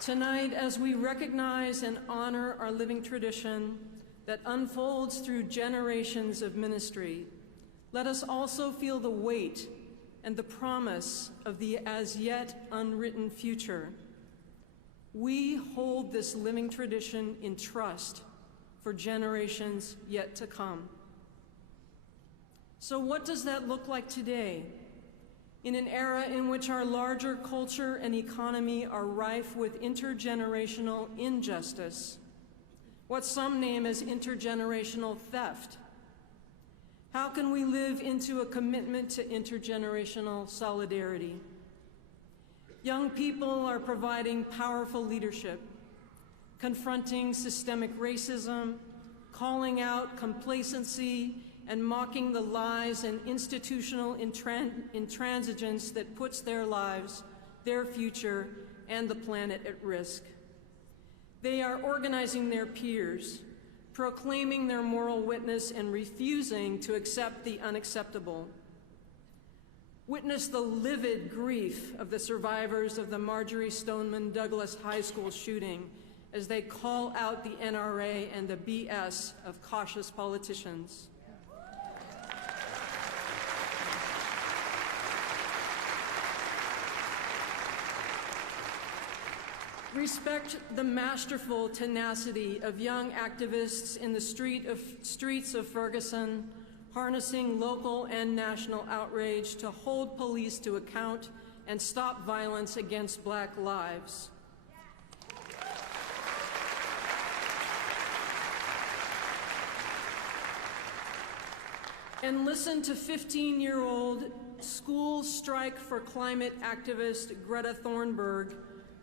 Tonight, as we recognize and honor our living tradition that unfolds through generations of ministry, let us also feel the weight and the promise of the as yet unwritten future. We hold this living tradition in trust for generations yet to come. So what does that look like today? In an era in which our larger culture and economy are rife with intergenerational injustice, what some name as intergenerational theft. How can we live into a commitment to intergenerational solidarity? Young people are providing powerful leadership, confronting systemic racism, calling out complacency, and mocking the lies and institutional intransigence that puts their lives, their future, and the planet at risk. They are organizing their peers, proclaiming their moral witness, and refusing to accept the unacceptable. Witness the livid grief of the survivors of the Marjory Stoneman Douglas High School shooting as they call out the NRA and the BS of cautious politicians. Respect the masterful tenacity of young activists in the streets of Ferguson, harnessing local and national outrage to hold police to account and stop violence against Black lives. And listen to 15-year-old school strike for climate activist Greta Thunberg,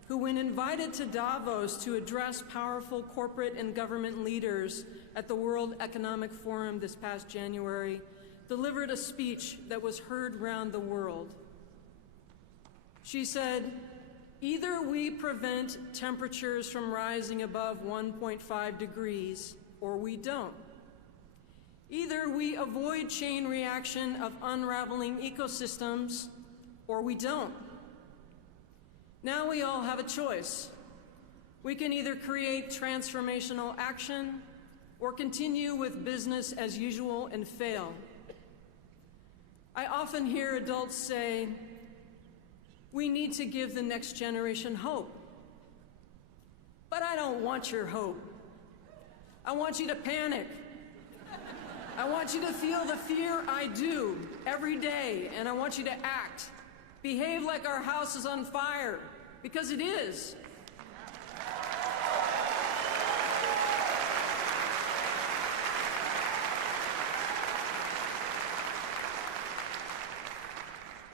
who, when invited to Davos to address powerful corporate and government leaders at the World Economic Forum this past January, delivered a speech that was heard round the world. She said, "Either we prevent temperatures from rising above 1.5 degrees, or we don't. Either we avoid chain reaction of unraveling ecosystems, or we don't. Now we all have a choice. We can either create transformational action or continue with business as usual and fail." I often hear adults say, "We need to give the next generation hope." But I don't want your hope. I want you to panic. I want you to feel the fear I do every day, and I want you to act. Behave like our house is on fire, because it is.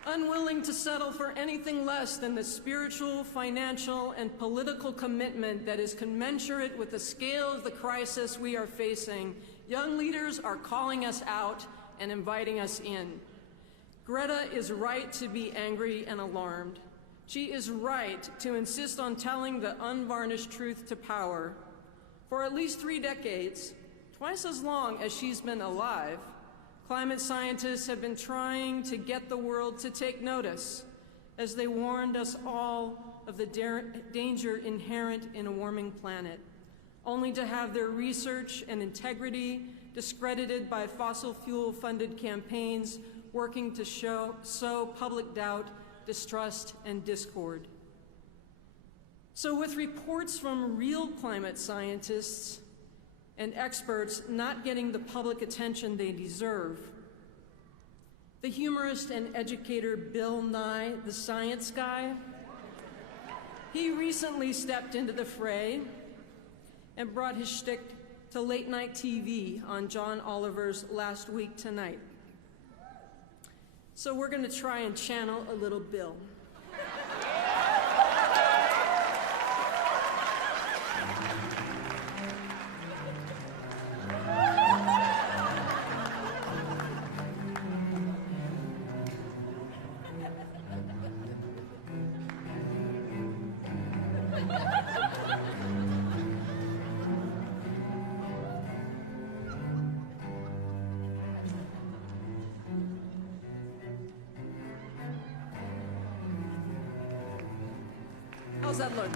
Unwilling to settle for anything less than the spiritual, financial, and political commitment that is commensurate with the scale of the crisis we are facing, young leaders are calling us out and inviting us in. Greta is right to be angry and alarmed. She is right to insist on telling the unvarnished truth to power. For at least 3 decades, twice as long as she's been alive, climate scientists have been trying to get the world to take notice as they warned us all of the danger inherent in a warming planet, only to have their research and integrity discredited by fossil fuel-funded campaigns working to sow public doubt, distrust, and discord. So with reports from real climate scientists and experts not getting the public attention they deserve, the humorist and educator Bill Nye, the science guy, he recently stepped into the fray and brought his shtick to late-night TV on John Oliver's Last Week Tonight. So we're going to try and channel a little Bill. How's that look?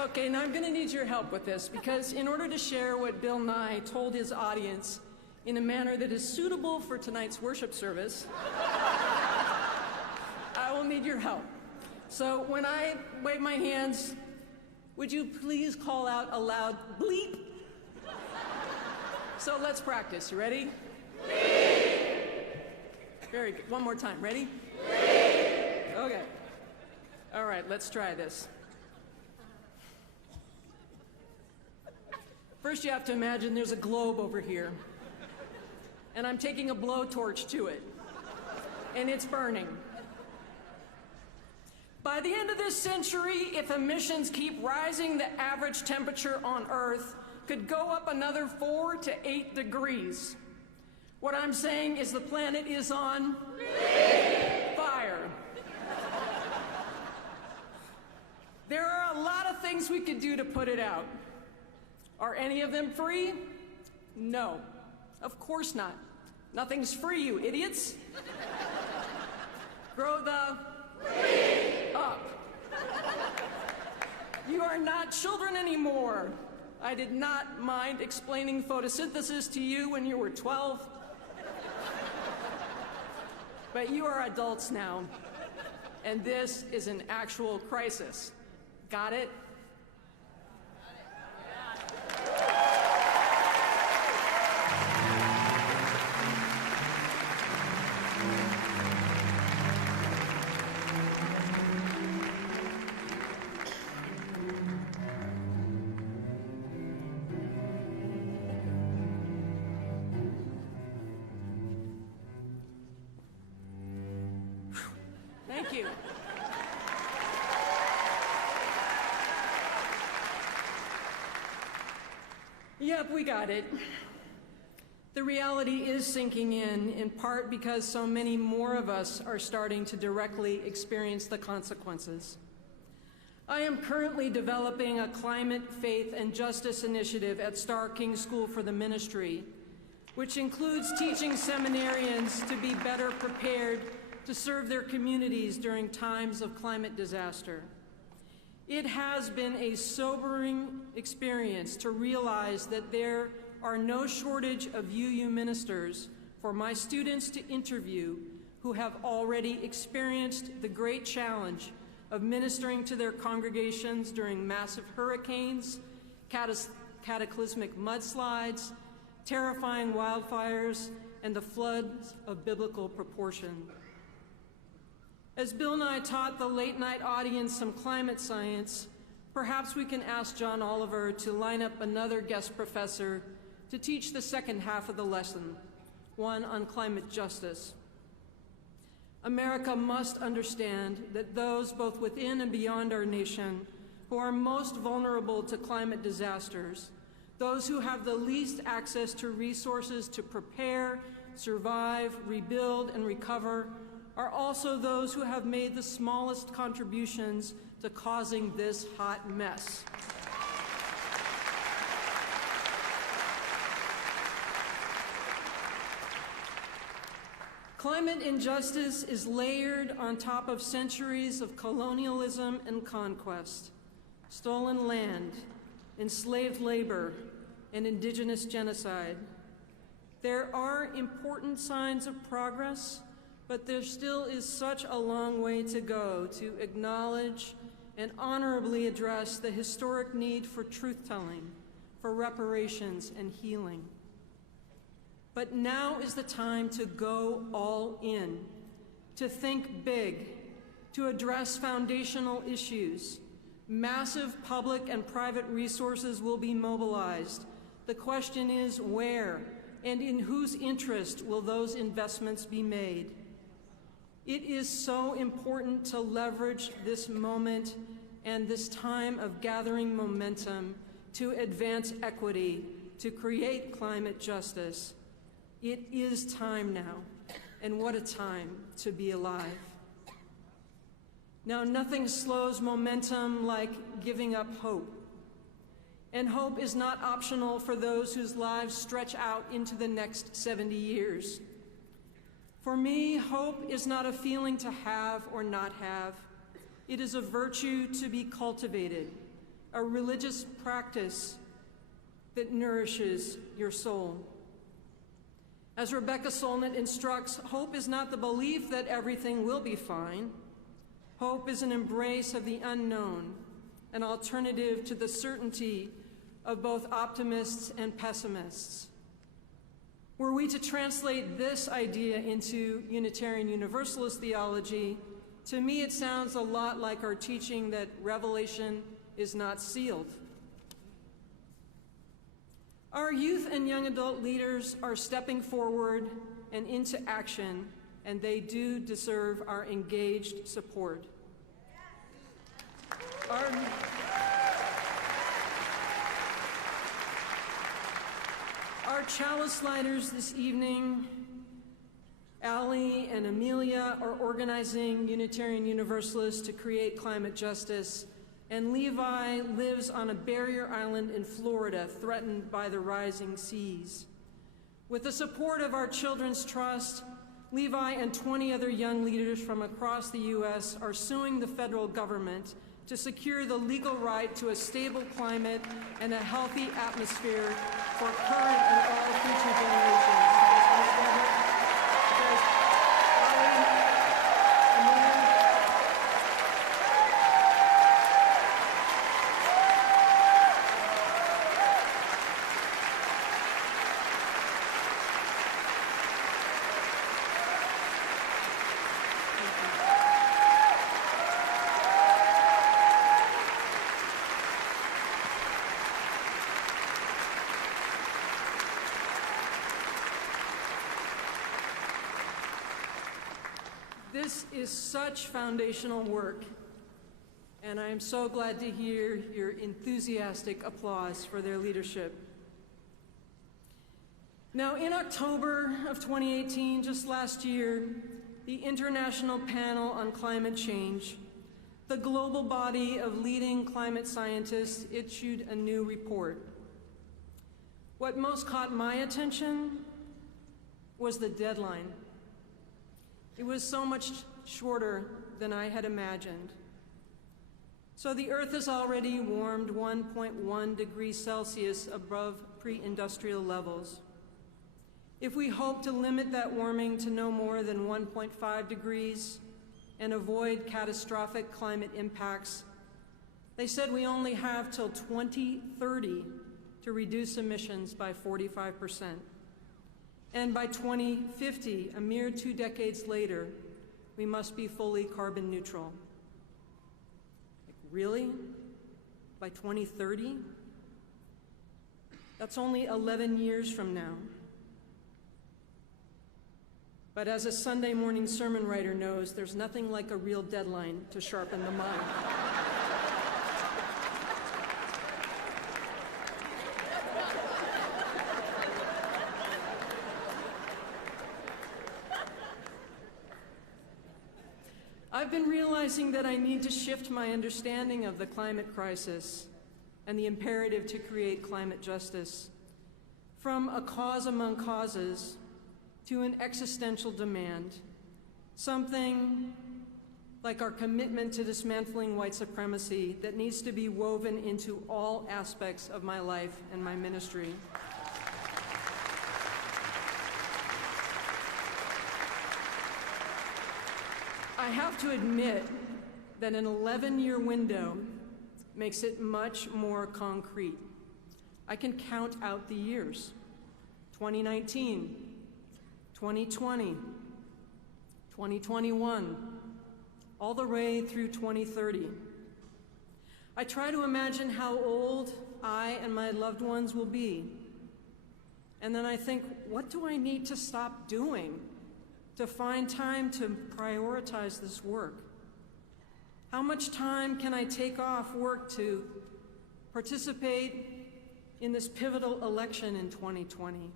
Okay, now I'm going to need your help with this, because in order to share what Bill Nye told his audience in a manner that is suitable for tonight's worship service, I will need your help. So when I wave my hands, would you please call out a loud bleep? So let's practice. You ready? Bleep. Very good. One more time. Ready? Bleep. Okay. All right, let's try this. First, you have to imagine there's a globe over here, and I'm taking a blowtorch to it, and it's burning. By the end of this century, if emissions keep rising, the average temperature on Earth could go up another 4 to 8 degrees. What I'm saying is the planet is on fire. There are a lot of things we could do to put it out. Are any of them free? No, of course not. Nothing's free, you idiots. Grow the up. You are not children anymore. I did not mind explaining photosynthesis to you when you were 12. But you are adults now, and this is an actual crisis. Got it? Thank you. Yep, we got it. The reality is sinking in part because so many more of us are starting to directly experience the consequences. I am currently developing a climate, faith, and justice initiative at Starr King School for the Ministry, which includes teaching seminarians to be better prepared to serve their communities during times of climate disaster. It has been a sobering experience to realize that there are no shortage of UU ministers for my students to interview who have already experienced the great challenge of ministering to their congregations during massive hurricanes, cataclysmic mudslides, terrifying wildfires, and the floods of biblical proportion. As Bill Nye taught the late-night audience some climate science, perhaps we can ask John Oliver to line up another guest professor to teach the second half of the lesson, one on climate justice. America must understand that those both within and beyond our nation who are most vulnerable to climate disasters, those who have the least access to resources to prepare, survive, rebuild, and recover, are also those who have made the smallest contributions to causing this hot mess. Climate injustice is layered on top of centuries of colonialism and conquest, stolen land, enslaved labor, and indigenous genocide. There are important signs of progress, but there still is such a long way to go to acknowledge and honorably address the historic need for truth-telling, for reparations and healing. But now is the time to go all in, to think big, to address foundational issues. Massive public and private resources will be mobilized. The question is where and in whose interest will those investments be made? It is so important to leverage this moment and this time of gathering momentum to advance equity, to create climate justice. It is time now, and what a time to be alive. Now, nothing slows momentum like giving up hope. And hope is not optional for those whose lives stretch out into the next 70 years. For me, hope is not a feeling to have or not have. It is a virtue to be cultivated, a religious practice that nourishes your soul. As Rebecca Solnit instructs, hope is not the belief that everything will be fine. Hope is an embrace of the unknown, an alternative to the certainty of both optimists and pessimists. Were we to translate this idea into Unitarian Universalist theology, to me it sounds a lot like our teaching that revelation is not sealed. Our youth and young adult leaders are stepping forward and into action, and they do deserve our engaged support. Our chalice lighters this evening, Allie and Amelia, are organizing Unitarian Universalists to create climate justice, and Levi lives on a barrier island in Florida threatened by the rising seas. With the support of our Children's Trust, Levi and 20 other young leaders from across the U.S. are suing the federal government to secure the legal right to a stable climate and a healthy atmosphere for current and all future generations. This is such foundational work, and I am so glad to hear your enthusiastic applause for their leadership. Now, in October of 2018, just last year, the International Panel on Climate Change, the global body of leading climate scientists, issued a new report. What most caught my attention was the deadline. It was so much shorter than I had imagined. So the Earth has already warmed 1.1 degrees Celsius above pre-industrial levels. If we hope to limit that warming to no more than 1.5 degrees and avoid catastrophic climate impacts, they said we only have till 2030 to reduce emissions by 45%. And by 2050, a mere 2 decades later, we must be fully carbon neutral. Really? By 2030? That's only 11 years from now. But as a Sunday morning sermon writer knows, there's nothing like a real deadline to sharpen the mind. I've been realizing that I need to shift my understanding of the climate crisis and the imperative to create climate justice from a cause among causes to an existential demand, something like our commitment to dismantling white supremacy that needs to be woven into all aspects of my life and my ministry. I have to admit that an 11-year window makes it much more concrete. I can count out the years: 2019, 2020, 2021, all the way through 2030. I try to imagine how old I and my loved ones will be. And then I think, what do I need to stop doing to find time to prioritize this work? How much time can I take off work to participate in this pivotal election in 2020?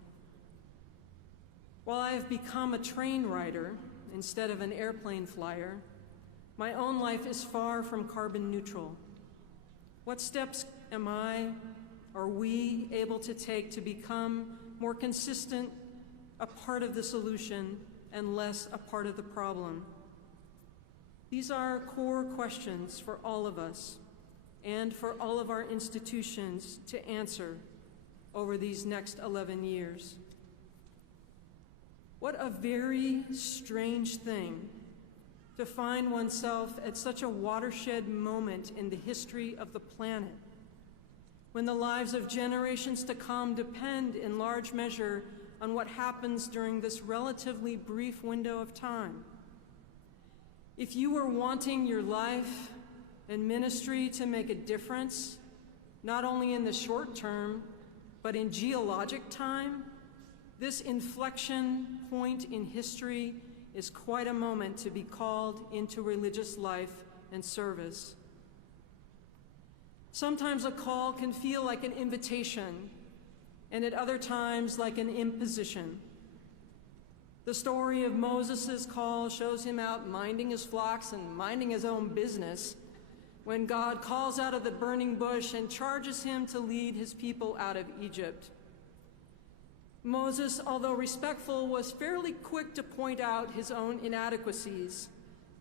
While I have become a train rider instead of an airplane flyer, my own life is far from carbon neutral. What steps am I are we able to take to become more consistent, a part of the solution, and less a part of the problem? These are core questions for all of us and for all of our institutions to answer over these next 11 years. What a very strange thing to find oneself at such a watershed moment in the history of the planet, when the lives of generations to come depend in large measure on what happens during this relatively brief window of time. If you are wanting your life and ministry to make a difference, not only in the short term, but in geologic time, this inflection point in history is quite a moment to be called into religious life and service. Sometimes a call can feel like an invitation, and at other times like an imposition. The story of Moses' call shows him out minding his flocks and minding his own business when God calls out of the burning bush and charges him to lead his people out of Egypt. Moses, although respectful, was fairly quick to point out his own inadequacies,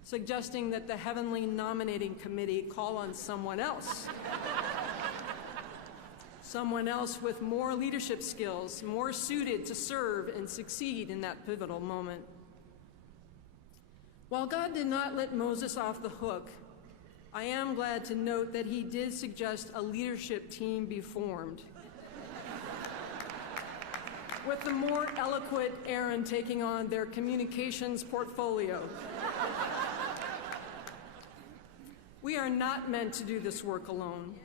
suggesting that the heavenly nominating committee call on someone else. Someone else with more leadership skills, more suited to serve and succeed in that pivotal moment. While God did not let Moses off the hook, I am glad to note that he did suggest a leadership team be formed, with the more eloquent Aaron taking on their communications portfolio. We are not meant to do this work alone.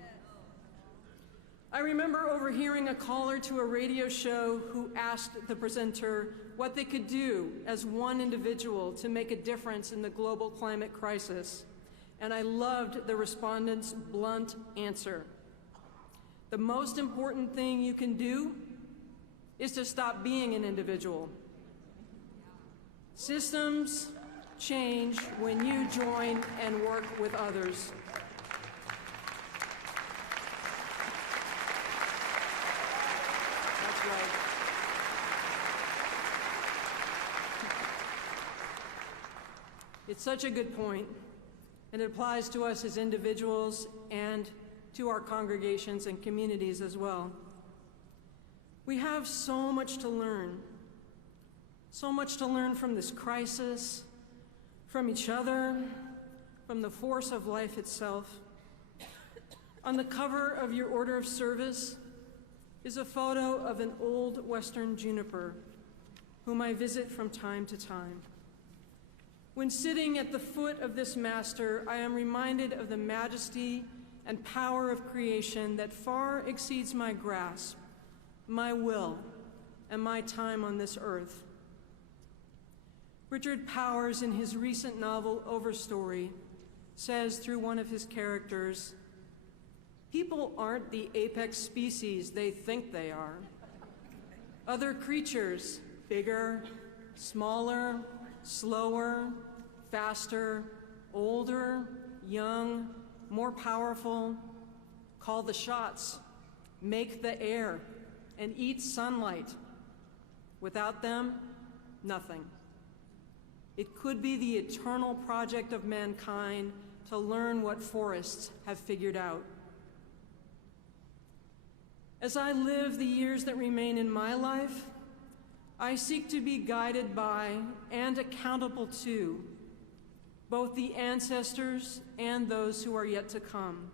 I remember overhearing a caller to a radio show who asked the presenter what they could do as one individual to make a difference in the global climate crisis, and I loved the respondent's blunt answer. The most important thing you can do is to stop being an individual. Systems change when you join and work with others. That's right. It's such a good point, and it applies to us as individuals and to our congregations and communities as well. We have so much to learn from this crisis, from each other, from the force of life itself. On the cover of your order of service is a photo of an old Western juniper, whom I visit from time to time. When sitting at the foot of this master, I am reminded of the majesty and power of creation that far exceeds my grasp, my will, and my time on this earth. Richard Powers, in his recent novel Overstory, says through one of his characters, "People aren't the apex species they think they are. Other creatures, bigger, smaller, slower, faster, older, young, more powerful, call the shots, make the air, and eat sunlight. Without them, nothing." It could be the eternal project of mankind to learn what forests have figured out. As I live the years that remain in my life, I seek to be guided by and accountable to both the ancestors and those who are yet to come.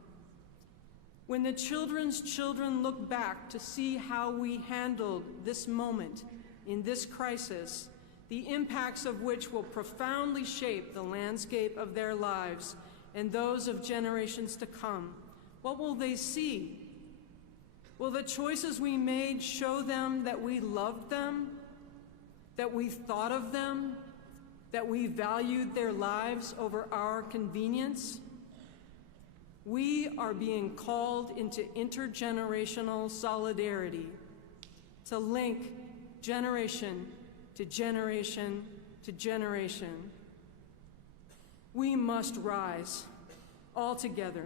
When the children's children look back to see how we handled this moment in this crisis, the impacts of which will profoundly shape the landscape of their lives and those of generations to come, what will they see? Will the choices we made show them that we loved them, that we thought of them, that we valued their lives over our convenience? We are being called into intergenerational solidarity to link generation to generation to generation. We must rise all together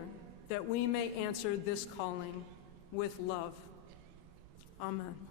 that we may answer this calling. with love. Amen.